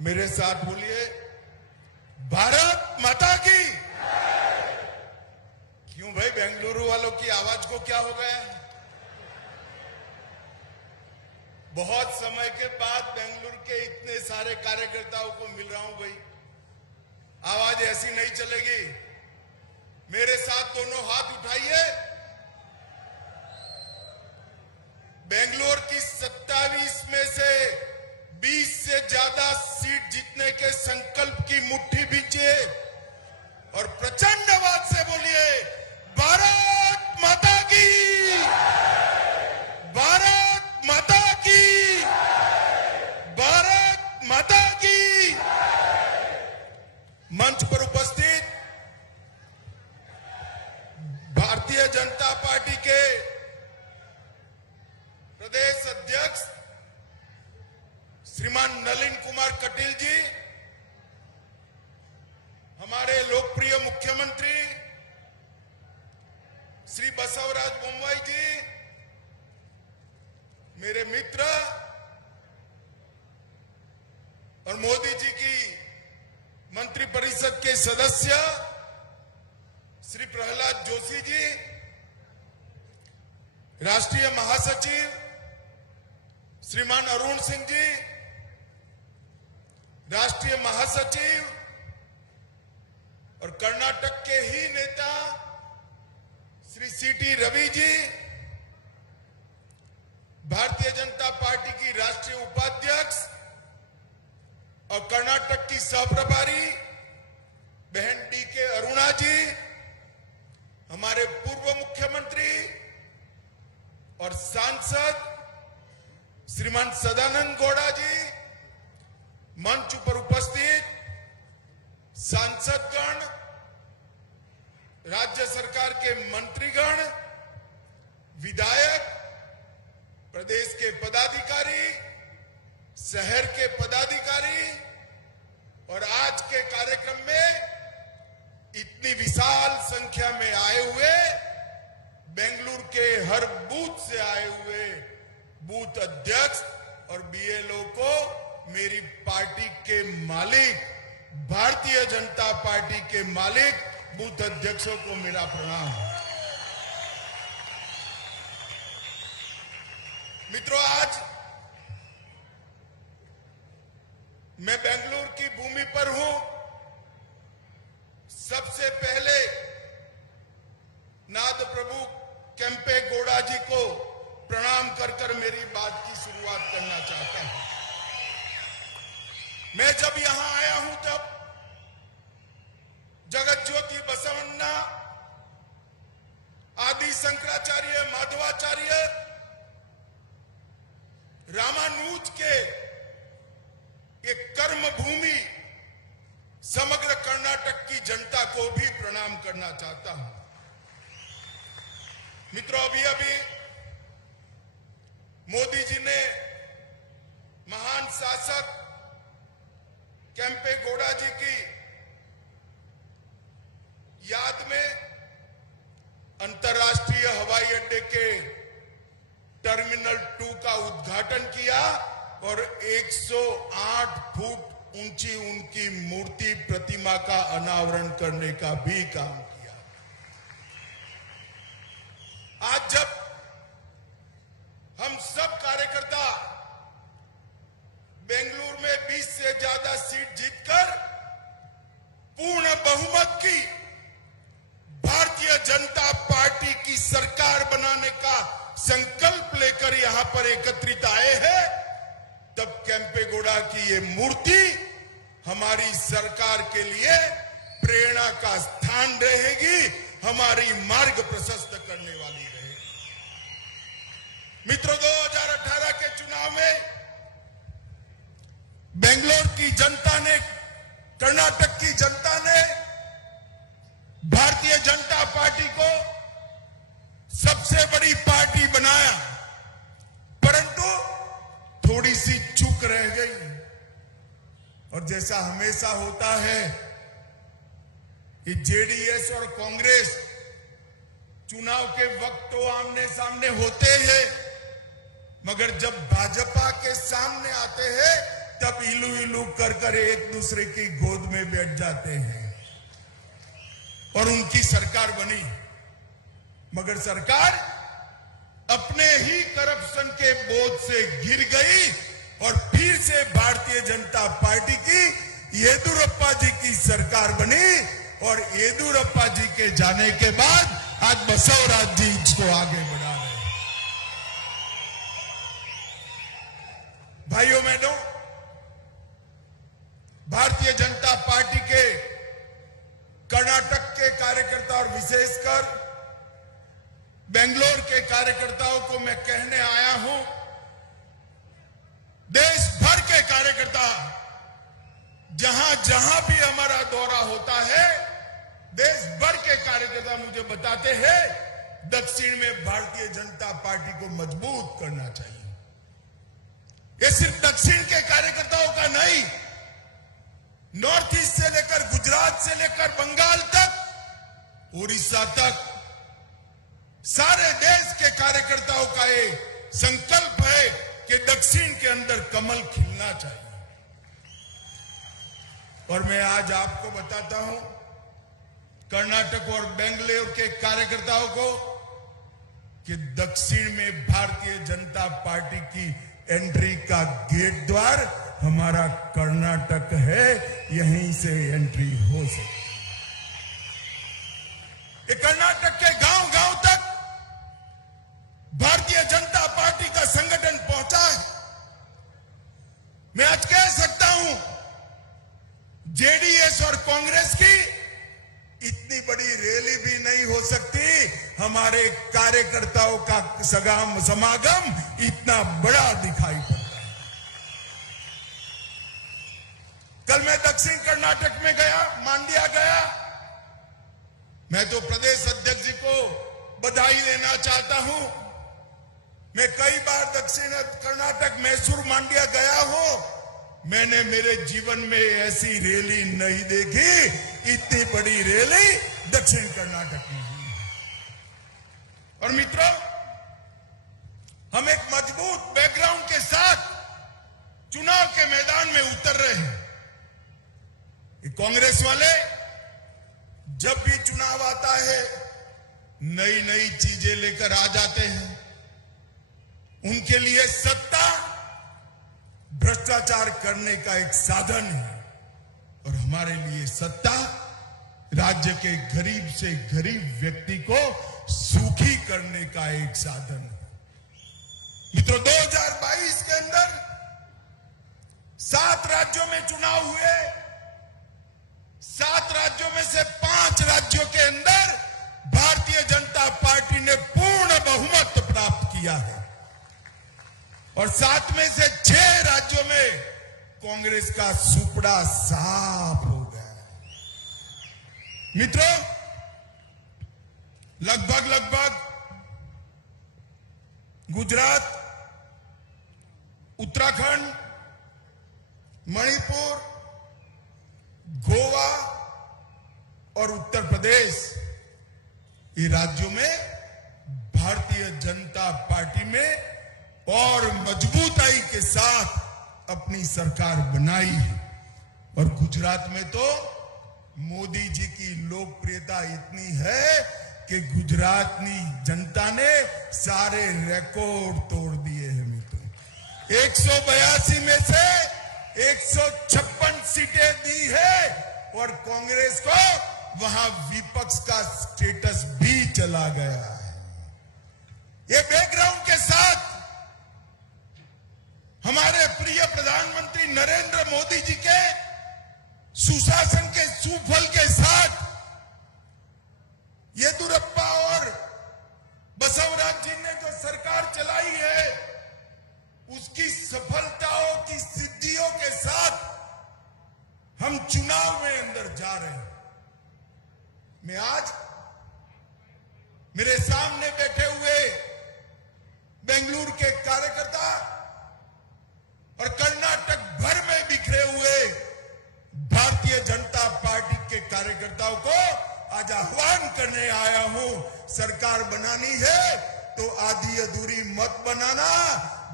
मेरे साथ बोलिए, भारत माता की। क्यों भाई, बेंगलुरु वालों की आवाज को क्या हो गया? बहुत समय के बाद बेंगलुरु के इतने सारे कार्यकर्ताओं को मिल रहा हूं भाई। आवाज ऐसी नहीं चलेगी। मेरे साथ दोनों हाथ उठाइए। बेंगलुरु की 27 में से 20 से ज्यादा सीट जीतने के संकल्प की मुट्ठी भींचिए और प्रचंड आवाज से बोलिए, भारत माता की, भारत माता की, भारत माता की। मंच पर उपस्थित भारतीय जनता पार्टी के प्रदेश अध्यक्ष श्रीमान नलिन कुमार कटील जी, हमारे लोकप्रिय मुख्यमंत्री श्री बसवराज बोम्मई जी, मेरे मित्र और मोदी जी की मंत्री परिषद के सदस्य श्री प्रहलाद जोशी जी, राष्ट्रीय महासचिव श्रीमान अरुण सिंह जी, राष्ट्रीय महासचिव और कर्नाटक के ही नेता श्री सीटी रवि जी, भारतीय जनता पार्टी की राष्ट्रीय उपाध्यक्ष और कर्नाटक की सहप्रभारी बहन डी के अरुणा जी, हमारे पूर्व मुख्यमंत्री और सांसद श्रीमान सदानंद गौड़ा जी, मंच पर उपस्थित सांसदगण, राज्य सरकार के मंत्रीगण, विधायक, प्रदेश के पदाधिकारी, शहर के पदाधिकारी और आज के कार्यक्रम में इतनी विशाल संख्या में आए हुए बेंगलुरु के हर बूथ से आए हुए बूथ अध्यक्ष और बीएलओ को मेरी पार्टी के मालिक, भारतीय जनता पार्टी के मालिक बूथ अध्यक्षों को मेरा प्रणाम। मित्रों, आज मैं बेंगलुरु की भूमि पर हूं। सबसे पहले नाद प्रभु केम्पे गौड़ा जी को प्रणाम कर मेरी बात की शुरुआत करना चाहता हूं। मैं जब यहां आया हूं तब जगत ज्योति बसवन्ना, आदि शंकराचार्य, माधवाचार्य, रामानुज के एक कर्म भूमि समग्र कर्नाटक की जनता को भी प्रणाम करना चाहता हूं। मित्रों, अभी मोदी जी ने महान शासक केम्पे गौड़ा जी की याद में अंतर्राष्ट्रीय हवाई अड्डे के टर्मिनल 2 का उद्घाटन किया और 108 फुट ऊंची उनकी मूर्ति प्रतिमा का अनावरण करने का भी काम किया। आज जब हम सब कार्यकर्ता बेंगलुरु में 20 से ज्यादा सीट जीतकर पूर्ण बहुमत की भारतीय जनता पार्टी की सरकार बनाने का संकल्प लेकर यहां पर एकत्रित आए हैं, तब केम्पे गौड़ा की ये मूर्ति हमारी सरकार के लिए प्रेरणा का स्थान रहेगी, हमारी मार्ग प्रशस्त करने वाली रहेगी। मित्रों, 2018 के चुनाव में बेंगलुरु की जनता ने, कर्नाटक की जनता ने भारतीय जनता पार्टी को सबसे बड़ी पार्टी बनाया, परंतु थोड़ी सी चूक रह गई। और जैसा हमेशा होता है कि जेडीएस और कांग्रेस चुनाव के वक्त तो आमने सामने होते हैं, मगर जब भाजपा के सामने आते हैं तब इलू इलू कर कर एक दूसरे की गोद में बैठ जाते हैं और उनकी सरकार बनी। मगर सरकार अपने ही करप्शन के बोझ से गिर गई और फिर से भारतीय जनता पार्टी की येदियुरप्पा जी की सरकार बनी और येदियुरप्पा जी के जाने के बाद आज बसवराज जी इसको आगे बढ़ा रहे हैं। भाइयों बहनों, भारतीय जनता पार्टी के कर्नाटक के कार्यकर्ता और विशेषकर बेंगलोर के कार्यकर्ताओं को मैं कहने आया हूं, देश भर के कार्यकर्ता जहां जहां भी हमारा दौरा होता है, देश भर के कार्यकर्ता मुझे बताते हैं दक्षिण में भारतीय जनता पार्टी को मजबूत करना चाहिए। ये सिर्फ दक्षिण के कार्यकर्ताओं का नहीं, नॉर्थ ईस्ट से लेकर गुजरात से लेकर बंगाल तक, उड़ीसा तक, सारे देश के कार्यकर्ताओं का ये संकल्प है कि दक्षिण के अंदर कमल खिलना चाहिए। और मैं आज आपको बताता हूं कर्नाटक और बेंगलोर के कार्यकर्ताओं को कि दक्षिण में भारतीय जनता पार्टी की एंट्री का गेट द्वार हमारा कर्नाटक है, यहीं से एंट्री हो सकती है। ये कर्नाटक के गांव-गांव तक भारतीय जनता पार्टी का संगठन पहुंचा है। मैं आज कह सकता हूं जेडीएस और कांग्रेस की इतनी बड़ी रैली भी नहीं हो सकती, हमारे कार्यकर्ताओं का समागम इतना बड़ा दिखाई पड़ता है। कल मैं दक्षिण कर्नाटक में गया, मांड्या गया। मैं तो प्रदेश अध्यक्ष जी को बधाई देना चाहता हूं। मैं कई बार दक्षिण कर्नाटक, मैसूर, मांड्या गया हूं। मैंने मेरे जीवन में ऐसी रैली नहीं देखी, इतनी बड़ी रैली दक्षिण कर्नाटक में हुई। और मित्रों, हम एक मजबूत बैकग्राउंड के साथ चुनाव के मैदान में उतर रहे हैं। कांग्रेस वाले जब भी चुनाव आता है नई नई चीजें लेकर आ जाते हैं। उनके लिए सत्ता भ्रष्टाचार करने का एक साधन है और हमारे लिए सत्ता राज्य के गरीब से गरीब व्यक्ति को सुखी करने का एक साधन है। मित्रों, 2022 के अंदर 7 राज्यों में चुनाव हुए। 7 राज्यों में से 5 राज्यों के अंदर भारतीय जनता पार्टी ने पूर्ण बहुमत प्राप्त किया है और 7 में से 6 राज्यों में कांग्रेस का सुपड़ा साफ हो गया। मित्रों, लगभग गुजरात, उत्तराखंड, मणिपुर, गोवा और उत्तर प्रदेश, ये राज्यों में भारतीय जनता पार्टी में और मजबूताई के साथ अपनी सरकार बनाई और गुजरात में तो मोदी जी की लोकप्रियता इतनी है कि गुजरात की जनता ने सारे रिकॉर्ड तोड़ दिए हैं। मित्रों, 182 में से 156 सीटें दी है और कांग्रेस को वहां विपक्ष का स्टेटस भी चला गया है। ये बैकग्राउंड के साथ हमारे प्रिय प्रधानमंत्री नरेंद्र मोदी जी के सुशासन के सुफल के साथ येदियुरप्पा और बसवराज जी ने जो सरकार चलाई है, उसकी सफलताओं की सिद्धियों के साथ हम चुनाव में अंदर जा रहे हैं। मैं आज मेरे सामने बैठे हुए बेंगलुरु के कार्यकर्ता और कर्नाटक भर में बिखरे हुए भारतीय जनता पार्टी के कार्यकर्ताओं को आज आह्वान करने आया हूं। सरकार बनानी है तो आधी अधूरी मत बनाना,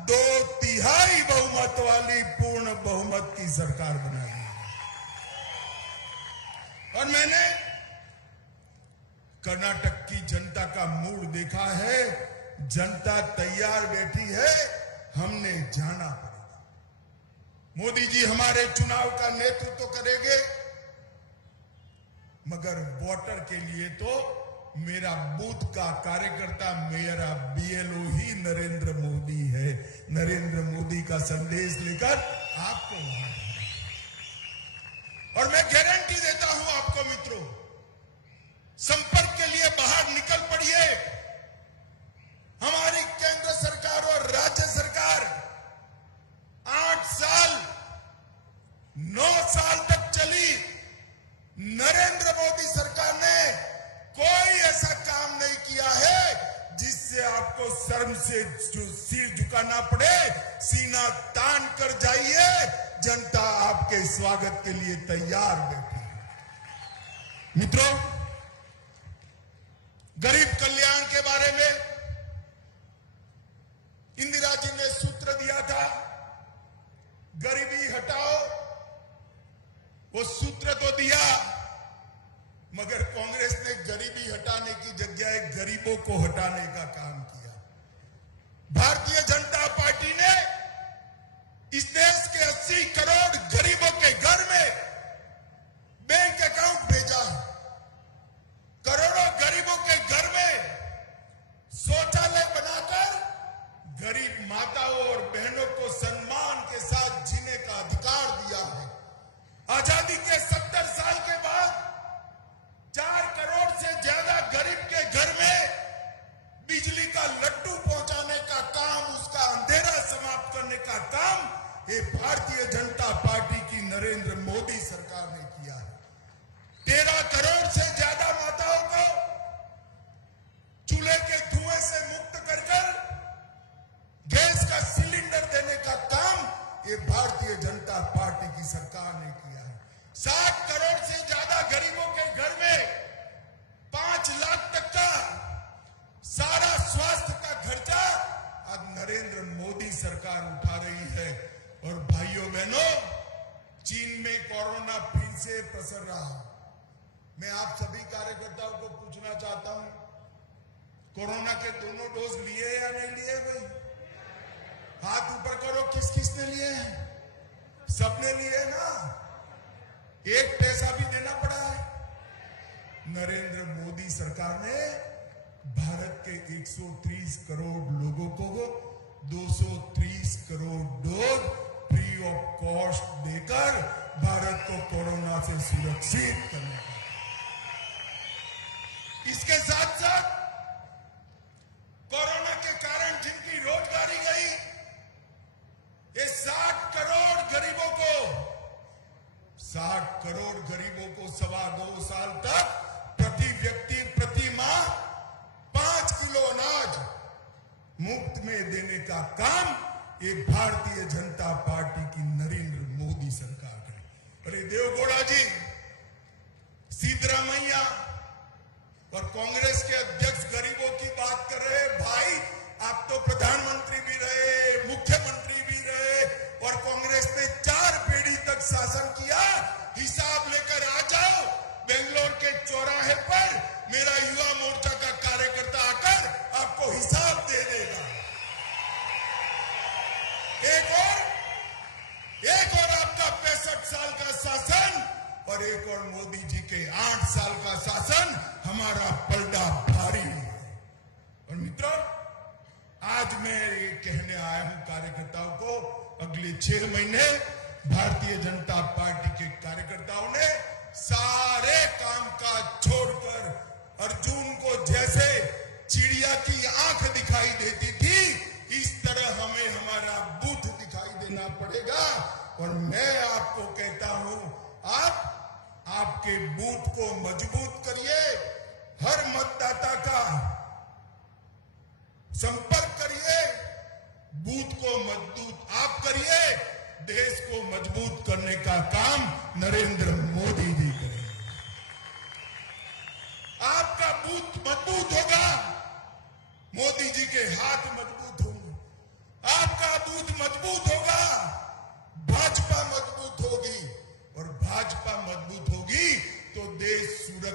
2/3 बहुमत वाली पूर्ण बहुमत की सरकार बनाई। और मैंने कर्नाटक की जनता का मूड देखा है। जनता तैयार बैठी है, हमने जाना पड़ेगा। मोदी जी हमारे चुनाव का नेतृत्व करेंगे, मगर वोटर के लिए तो मेरा बूथ का कार्यकर्ता, मेरा बीएलओ ही नरेंद्र मोदी है। नरेंद्र मोदी का संदेश लेकर आपको वहां, और मैं गारंटी देता हूं आपको मित्रों, संपर्क के लिए बाहर निकल पड़िए। हमारी केंद्र सरकार और राज्य सरकार 8 साल 9 साल तक चली। नरेंद्र मोदी सरकार ने कोई ऐसा काम नहीं किया है जिससे आपको शर्म से सिर झुकाना पड़े। सीना तान कर जाइए, जनता आपके स्वागत के लिए तैयार बैठी है। मित्रों, गरीब कल्याण के बारे में इंदिरा जी ने सूत्र दिया था, गरीबी हटाओ। वो सूत्र तो दिया, मगर कांग्रेस ने गरीबी हटाने की जगह गरीबों को हटाने का काम किया। भारतीय जनता पार्टी ने इस देश के 80 करोड़ गरीबों के घर में बैंक अकाउंट भेजा। करोड़ों गरीबों के घर में शौचालय बनाकर गरीब माताओं और बहनों को सम्मान के साथ जीने का अधिकार दिया है। आजादी के 70 साल के बाद 4 करोड़ से ज्यादा गरीब के घर में बिजली का लड्डू पहुंचाने का काम, उसका अंधेरा समाप्त करने का काम ये भारतीय जनता पार्टी की नरेंद्र मोदी सरकार ने किया है। 13 करोड़ से ज्यादा माताओं को चूल्हे के धुएं से मुक्त कर गैस का सिलेंडर देने का काम ये भारतीय जनता पार्टी की सरकार ने किया है। 60 करोड़ से ज्यादा गरीबों के घर में 5 लाख तक का सारा स्वास्थ्य का खर्चा आज नरेंद्र मोदी सरकार उठा रही है। और भाइयों बहनों, चीन में कोरोना फिर से पसर रहा। मैं आप सभी कार्यकर्ताओं को पूछना चाहता हूं, कोरोना के दोनों डोज लिए या नहीं लिए? भाई हाथ ऊपर करो, किस किसने लिए हैं? सबने लिए ना? एक पैसा भी देना पड़ा है? नरेंद्र मोदी सरकार ने भारत के 130 करोड़ लोगों को 230 crore dose free of cost देकर भारत को कोरोना से सुरक्षित करने का। इसके साथ साथ कोरोना के कारण जिनकी रोजगारी गई, ये 60 करोड़ गरीबों को 2.25 साल तक प्रति व्यक्ति प्रति माह 5 किलो अनाज मुफ्त में देने का काम ये भारतीय जनता पार्टी की नरेंद्र मोदी सरकार है। अरे देवगौड़ा जी, सिद्धरामैया और कांग्रेस के अध्यक्ष गरीबों की बात कर रहे हैं। भाई, आप तो प्रधानमंत्री भी रहे, मुख्यमंत्री भी रहे, और कांग्रेस ने 4 पीढ़ी तक शासन किया। हिसाब लेकर आ जाओ, बेंगलोर के चौराहे पर मेरा युवा मोर्चा का कार्यकर्ता आकर आपको हिसाब दे देगा। एक और आपका 65 साल का शासन और एक और मोदी जी के 8 साल का शासन, हमारा पलड़ा भारी है। और मित्रों, आज मैं ये कहने आया हूं कार्यकर्ताओं को, अगले 6 महीने भारतीय जनता पार्टी के कार्यकर्ताओं ने सारे कामकाज छोड़कर अर्जुन को जैसे चिड़िया की आंख दिखाई देती थी, इस तरह हमें हमारा बूथ दिखाई देना पड़ेगा। और मैं आपको कहता हूं, आप आपके बूथ को मजबूत करिए, हर मतदाता का संपर्क करिए, बूथ को मजबूत आप करिए, देश को मजबूत करने का काम नरेंद्र मोदी जी करेंगे। आपका बूथ मजबूत होगा, मोदी जी के हाथ मजबूत होंगे। आपका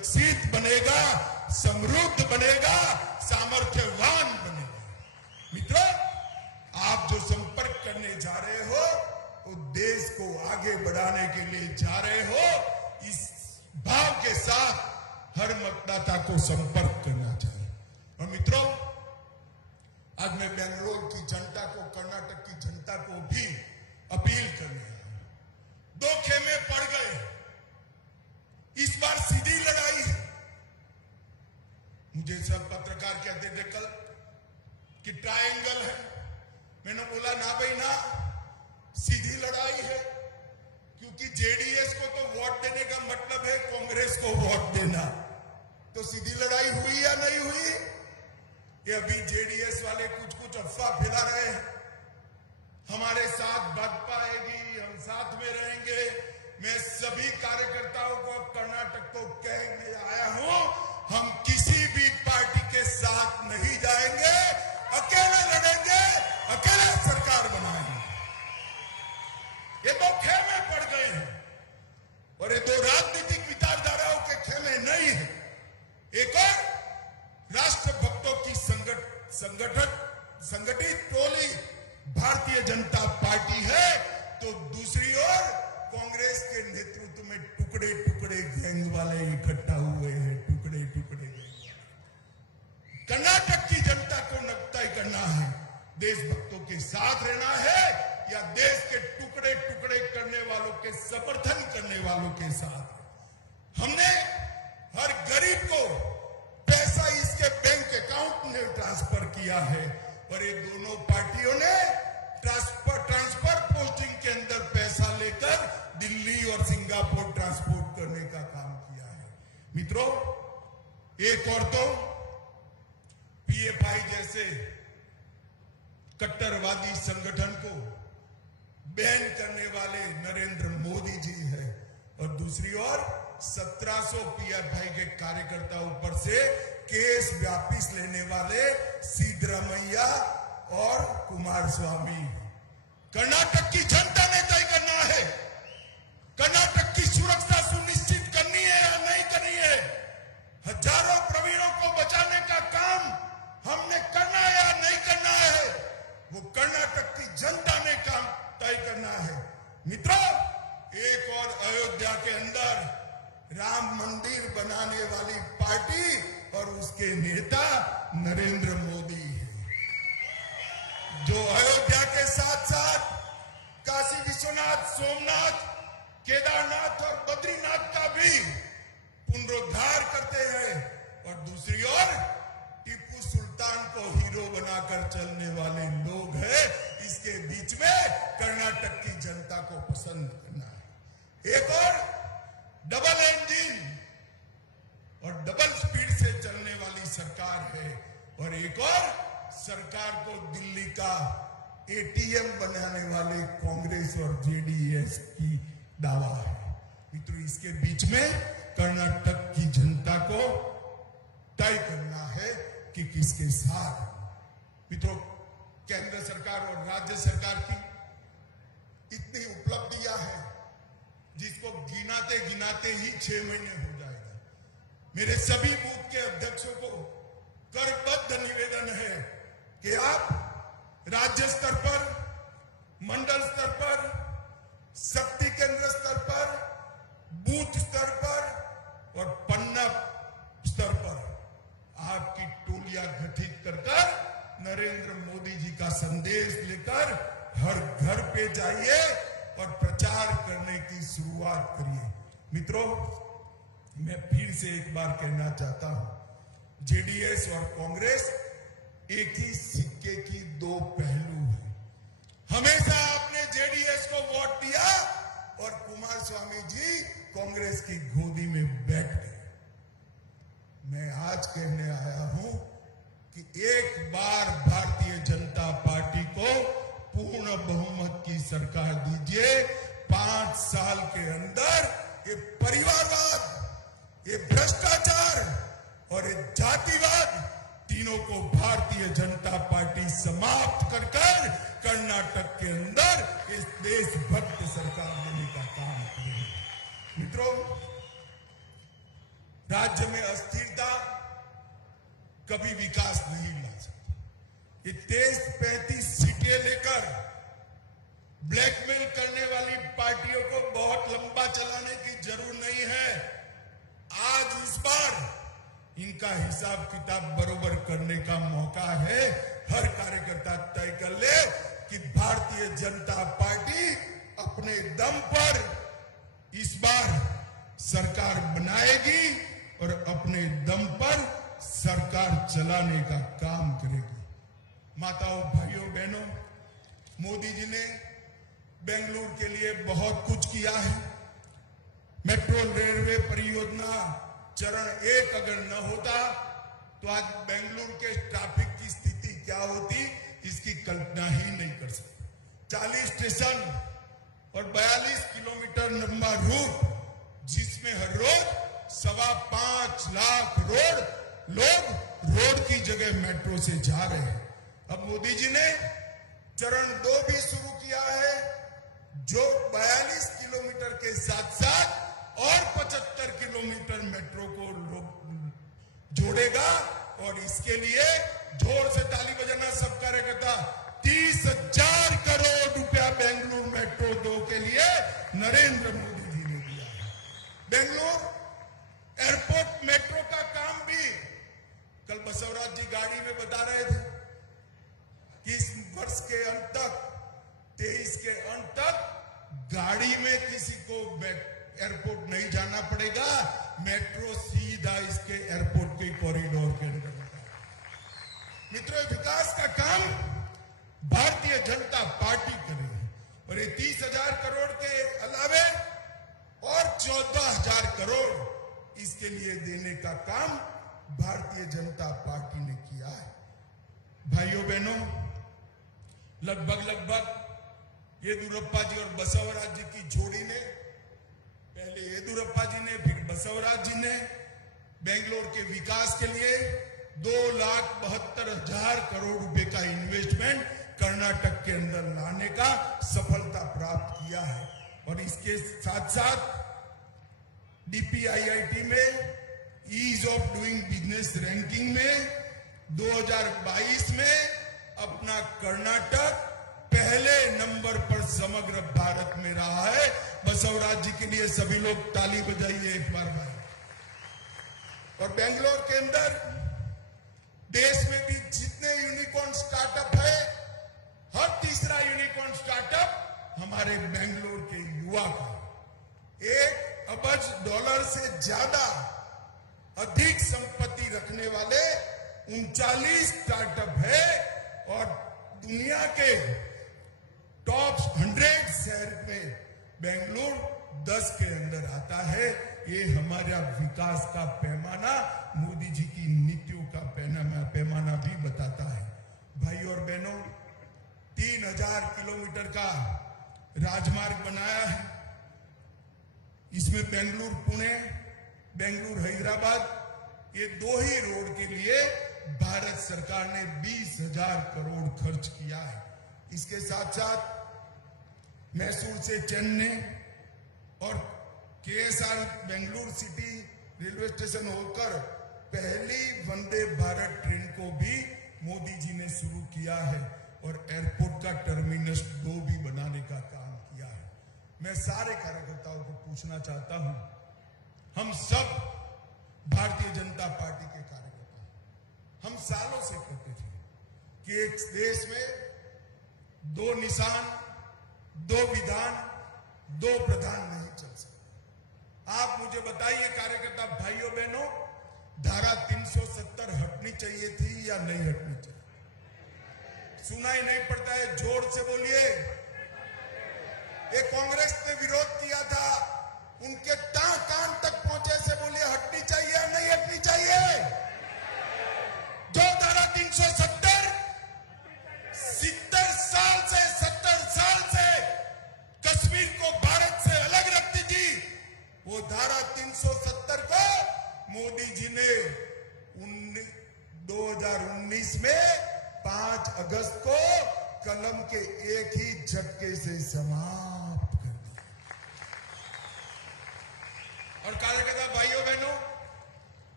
विकसित बनेगा, समृद्ध बनेगा, सामर्थ्यवान बनेगा। मित्रों, आप जो संपर्क करने जा रहे हो वो देश को आगे बढ़ाने के लिए जा रहे हो। इस भाव के साथ हर मतदाता को संपर्क करना चाहिए। और मित्रों, आज मैं बेंगलोर की जनता को, कर्नाटक की जनता को भी अपील करने आया हूं। दो खेमे पड़ गए, इस बार सीधी लड़ाई है। मुझे सब पत्रकार कहते थे कल कि ट्रायंगल है। मैंने बोला ना भाई ना, सीधी लड़ाई है, क्योंकि जेडीएस को तो वोट देने का मतलब है कांग्रेस को वोट देना। तो सीधी लड़ाई हुई या नहीं हुई? ये अभी जेडीएस वाले कुछ कुछ अफवाह फैला रहे हैं, हमारे साथ भाजपा आएगी, हम साथ में रहेंगे। मैं सभी कार्यकर्ताओं को कर्नाटक को कहने आया हूं, हम किसी भी पार्टी के साथ नहीं जाएंगे, अकेले लड़ेंगे, अकेले सरकार बनाएंगे। ये दो खेमे पड़ गए हैं और ये दो राजनीतिक विचारधाराओं के खेमे नहीं है। एक और राष्ट्रभक्तों की संगठित टोली भारतीय जनता पार्टी है, तो दूसरी ओर कांग्रेस के नेतृत्व में टुकड़े टुकड़े गैंग वाले इकट्ठा हुए हैं, टुकड़े टुकड़े गैंग वाले। कर्नाटक की जनता को तय करना है, देशभक्तों के साथ रहना है या देश के टुकड़े टुकड़े करने वालों के समर्थन करने वालों के साथ। हमने हर गरीब को पैसा इसके बैंक अकाउंट में ट्रांसफर किया है और ये दोनों पार्टियों ने ट्रांसफर पोस्टिंग के अंदर पैसा लेकर दिल्ली और सिंगापुर ट्रांसपोर्ट करने का काम किया है। मित्रों, एक और तो पीएफआई जैसे कट्टरवादी संगठन को बैन करने वाले नरेंद्र मोदी जी है और दूसरी ओर 1700 पीएफआई के कार्यकर्ताओं पर से केस वापिस लेने वाले सिद्धरामैया और कुमारस्वामी। कर्नाटक की जनता ने तय करना है, कर्नाटक की सुरक्षा सुनिश्चित करनी है या नहीं करनी है। हजारों प्रवीणों को बचाने का काम हमने करना है या नहीं करना है, वो कर्नाटक की जनता ने काम तय करना है। मित्रों, एक और अयोध्या के अंदर राम मंदिर बनाने वाली पार्टी और उसके नेता नरेंद्र मोदी है, जो अयोध्या के साथ साथ काशी विश्वनाथ, सोमनाथ, केदारनाथ और बद्रीनाथ का भी पुनरुद्धार करते हैं और दूसरी ओर टीपू सुल्तान को हीरो बनाकर चलने वाले लोग हैं। इसके बीच में कर्नाटक की जनता को पसंद करना है। एक और डबल इंजन और डबल स्पीड से चलने वाली सरकार है और एक और सरकार को दिल्ली का एटीएम बनाने वाले कांग्रेस और जेडीएस की दावा है। मित्रों, इसके बीच में कर्नाटक की जनता को तय करना है कि किसके साथ। मित्रों, केंद्र सरकार और राज्य सरकार की इतनी उपलब्धियां हैं जिसको गिनाते गिनाते ही 6 महीने हो जाएगा। मेरे सभी बूथ के अध्यक्षों को करबद्ध निवेदन है कि आप राज्य स्तर पर, मंडल स्तर पर, शक्ति केंद्र स्तर पर, बूथ स्तर पर और पन्ना स्तर पर आपकी टोलियां गठित कर नरेंद्र मोदी जी का संदेश लेकर हर घर पे जाइए और प्रचार करने की शुरुआत करिए। मित्रों, मैं फिर से एक बार कहना चाहता हूं, जेडीएस और कांग्रेस एक ही सिक्के की दो पहलू हैं। हमेशा आपने जेडीएस को वोट दिया और कुमारस्वामी जी कांग्रेस की गोदी में बैठ गए। मैं आज कहने आया हूं कि एक बार भारतीय जनता पार्टी को पूर्ण बहुमत की सरकार दीजिए। 5 साल के अंदर ये परिवारवाद, ये भ्रष्टाचार और ये जातिवाद तीनों को भारतीय जनता पार्टी समाप्त कर कर्नाटक के अंदर इस देशभक्त सरकार देने का काम करेगी। मित्रों, राज्य में अस्थिरता, कभी विकास नहीं ला सकता। ये 33 सीटें लेकर ब्लैकमेल करने वाली पार्टियों को बहुत लंबा चलाने की जरूरत नहीं है। आज इस बार इनका हिसाब किताब बरोबर करने का मौका है। हर कार्यकर्ता तय कर ले कि भारतीय जनता पार्टी अपने दम पर इस बार सरकार बनाएगी और अपने दम पर सरकार चलाने का काम करेगी। माताओं, भाइयों, बहनों, मोदी जी ने बेंगलुरु के लिए बहुत कुछ किया है। मेट्रो रेलवे परियोजना चरण 1 अगर न होता तो आज बेंगलुरु के ट्रैफिक की स्थिति क्या होती, इसकी कल्पना ही नहीं कर सकते। 40 स्टेशन और 42 किलोमीटर लंबा रूट, जिसमें हर रोज 5.25 लाख लोग रोड की जगह मेट्रो से जा रहे हैं। अब मोदी जी ने चरण 2 भी शुरू किया है, जो 42 किलोमीटर के साथ साथ और 75 किलोमीटर मेट्रो को जोड़ेगा। और इसके लिए जोर से ताली बजाना सब कार्यकर्ता। 30,000 करोड़ रुपया बेंगलुरु मेट्रो 2 के लिए नरेंद्र मोदी जी ने दिया है। बेंगलुरु एयरपोर्ट मेट्रो का काम भी कल बसवराज जी गाड़ी में बता रहे थे कि इस वर्ष के अंत तक, 23 के अंत तक गाड़ी में किसी को एयरपोर्ट नहीं जाना पड़ेगा। मेट्रो सीधा इसके एयरपोर्ट के कॉरिडोर के अंदर। मित्रों, विकास का काम भारतीय जनता पार्टी करेगी और ये 30,000 करोड़ के अलावे और 14,000 करोड़ इसके लिए देने का काम भारतीय जनता पार्टी ने किया है। भाइयों बहनों, लगभग येदियुरप्पा जी और बसवराज जी की जोड़ी ने, पहले येदियुरप्पा जी ने फिर बसवराज जी ने बेंगलोर के विकास के लिए 2,72,000 करोड़ रुपए का इन्वेस्टमेंट कर्नाटक के अंदर लाने का सफलता प्राप्त किया है। और इसके साथ साथ DPIIT में ease of doing business ranking में 2022 में अपना कर्नाटक पहले नंबर पर समग्र भारत में रहा है। बसवराज जी के लिए सभी लोग ताली बजाइए एक बार भाई। और बेंगलोर के अंदर देश में भी जितने यूनिकॉर्न स्टार्टअप है, हर तीसरा यूनिकॉर्न स्टार्टअप हमारे बेंगलोर के युवा का। $1 अरब से ज्यादा अधिक संपत्ति रखने वाले 39 स्टार्टअप है और दुनिया के टॉप 100 शहर में बेंगलुरु 10 के अंदर आता है। ये हमारा विकास का पैमाना, मोदी जी की नीतियों का पैमाना भी बताता है। भाई और बहनों, 3,000 किलोमीटर का राजमार्ग बनाया है। इसमें बेंगलुरु पुणे, बेंगलुरु हैदराबाद, ये 2 ही रोड के लिए भारत सरकार ने 20,000 करोड़ खर्च किया है। इसके साथ साथ मैसूर से चेन्नई और KSR Bengaluru city railway station होकर पहली वंदे भारत ट्रेन को भी मोदी जी ने शुरू किया है और एयरपोर्ट का टर्मिनस 2 भी बनाने का काम किया है। मैं सारे कार्यकर्ताओं को पूछना चाहता हूं, हम सब भारतीय जनता पार्टी के कार्यकर्ता, हम सालों से कहते थे कि एक देश में 2 निशान, 2 विधान, 2 प्रधान नहीं चल सकते। आप मुझे बताइए कार्यकर्ता भाइयों बहनों, धारा 370 हटनी चाहिए थी या नहीं हटनी चाहिए? सुनाई नहीं पड़ता है, जोर से बोलिए। कांग्रेस ने विरोध किया था, उनके कान तक पहुंचे से बोलिए हटनी चाहिए या नहीं हटनी चाहिए? जो धारा 370 70 साल से कश्मीर को भारत से अलग रखती थी, वो धारा 370 को मोदी जी ने 2019 में 5 अगस्त को कलम के एक ही झटके से समाप्त कर दिया। और कार्यकर्ता भाइयों बहनों,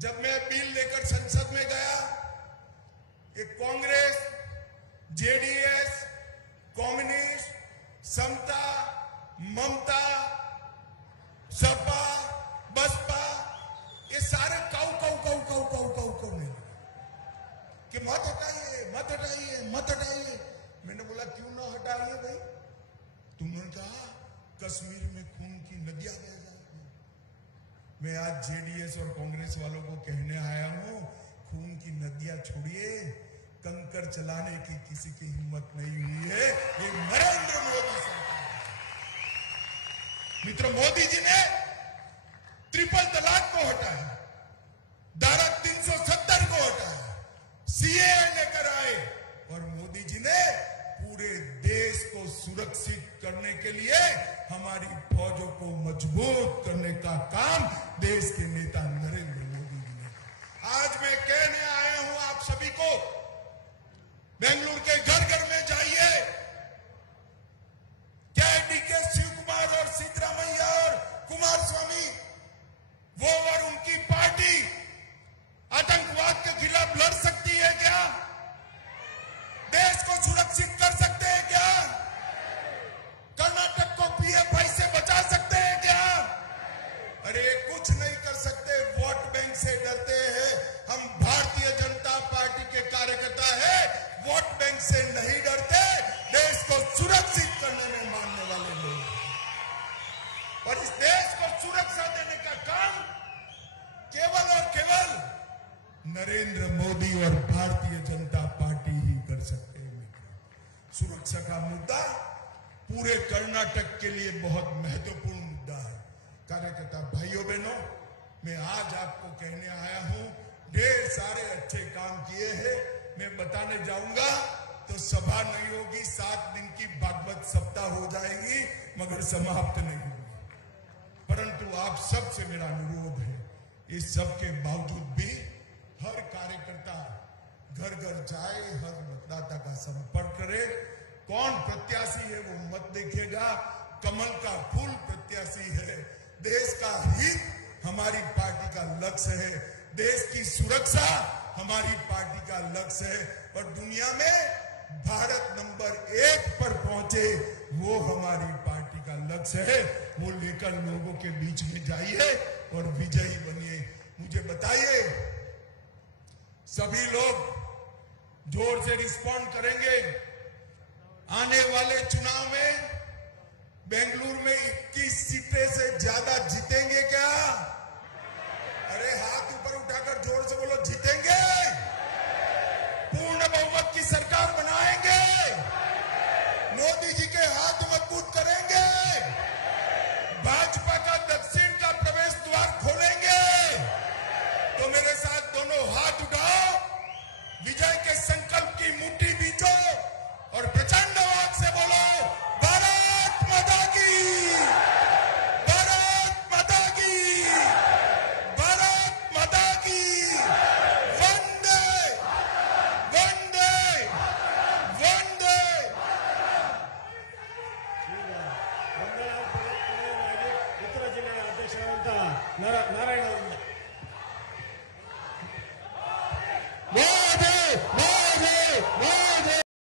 जब मैं बिल लेकर संसद में गया, ये कांग्रेस, जेडीएस, कम्युनिस्ट, समता, ममता, सपा, बसपा, ये सारे काऊ काऊ काऊ काऊ काऊ काऊ काऊ ने कि मत हटाइए, मत हटाइए, मत हटाइए। मैंने बोला क्यों ना हटाइए भाई? तुमने कहा कश्मीर में खून की नदियां बह जाएगी। मैं आज जेडीएस और कांग्रेस वालों को कहने आया हूं, खून की नदियां छोड़िए, कंकर चलाने की किसी की हिम्मत नहीं हुई है। ये नरेंद्र मोदी सरकार। मित्र, मोदी जी ने ट्रिपल तलाक को हटाया, धारा 370 को हटाया, सीएए लेकर आए और मोदी जी ने पूरे देश को सुरक्षित करने के लिए हमारी फौजों को मजबूत करने का काम देश के नेता नरेंद्र मोदी जी ने। आज मैं कहने आया हूं आप सभी को, बेंगलुरु के घर घर में जाइए। क्या डीके शिव कुमार और सिद्धरामैया और कुमारस्वामी, वो और उनकी पार्टी आतंकवाद के खिलाफ लड़ सकती है क्या? देश को सुरक्षित कर सकते हैं क्या? कर्नाटक को पीएफआई से बचा सकते हैं क्या? अरे कुछ नहीं कर सकते, वोट बैंक से डरते हैं। हम भारतीय जनता पार्टी के कार्यकर्ता हैं, वोट बैंक से नहीं डरते, देश को सुरक्षित करने में मानने वाले लोग। और इस देश को सुरक्षा देने का काम केवल और केवल नरेंद्र मोदी और भारतीय जनता पार्टी ही कर सकते हैं। सुरक्षा का मुद्दा पूरे कर्नाटक के लिए बहुत महत्वपूर्ण मुद्दा है। कार्यकर्ता भाइयों बहनों, मैं आज आपको कहने आया हूं, ढेर सारे अच्छे काम किए हैं। मैं बताने जाऊंगा तो सभा नहीं होगी, 7 दिन की भागवत सप्ताह हो जाएगी, मगर समाप्त नहीं होगी। परंतु आप सबसे मेरा अनुरोध है, इस सब के बावजूद भी हर कार्यकर्ता घर घर जाए, हर मतदाता का संपर्क करे। कौन प्रत्याशी है वो मत देखेगा, कमल का फूल प्रत्याशी है। देश का हित हमारी पार्टी का लक्ष्य है, देश की सुरक्षा हमारी पार्टी का लक्ष्य है, और दुनिया में भारत नंबर 1 पर पहुंचे वो हमारी पार्टी का लक्ष्य है। वो लेकर लोगों के बीच में जाइए और विजयी बनिए। मुझे बताइए, सभी लोग जोर से रिस्पॉन्ड करेंगे, आने वाले चुनाव में बेंगलुरु में 21 सीटें से ज्यादा जीतेंगे क्या? अरे हाथ ऊपर उठाकर जोर से बोलो, जीतेंगे? पूर्ण बहुमत की सरकार बनाएंगे? मोदी जी के हाथ मजबूत करेंगे? भाजपा का दक्षिण का प्रवेश द्वार खोलेंगे? तो मेरे साथ दोनों हाथ उठाओ, विजय के संकल्प की मुट्ठी बींचो और प्रचंड आवाज से बोलो, भारत माता की, भारत माता की, भारत माता की, वंदे वंदे वंदे। ಉತ್ತರ ಜಿಲ್ಲೆಯ ಅಧ್ಯಕ್ಷರಾದಂತಹ ನಾರಾಯಣ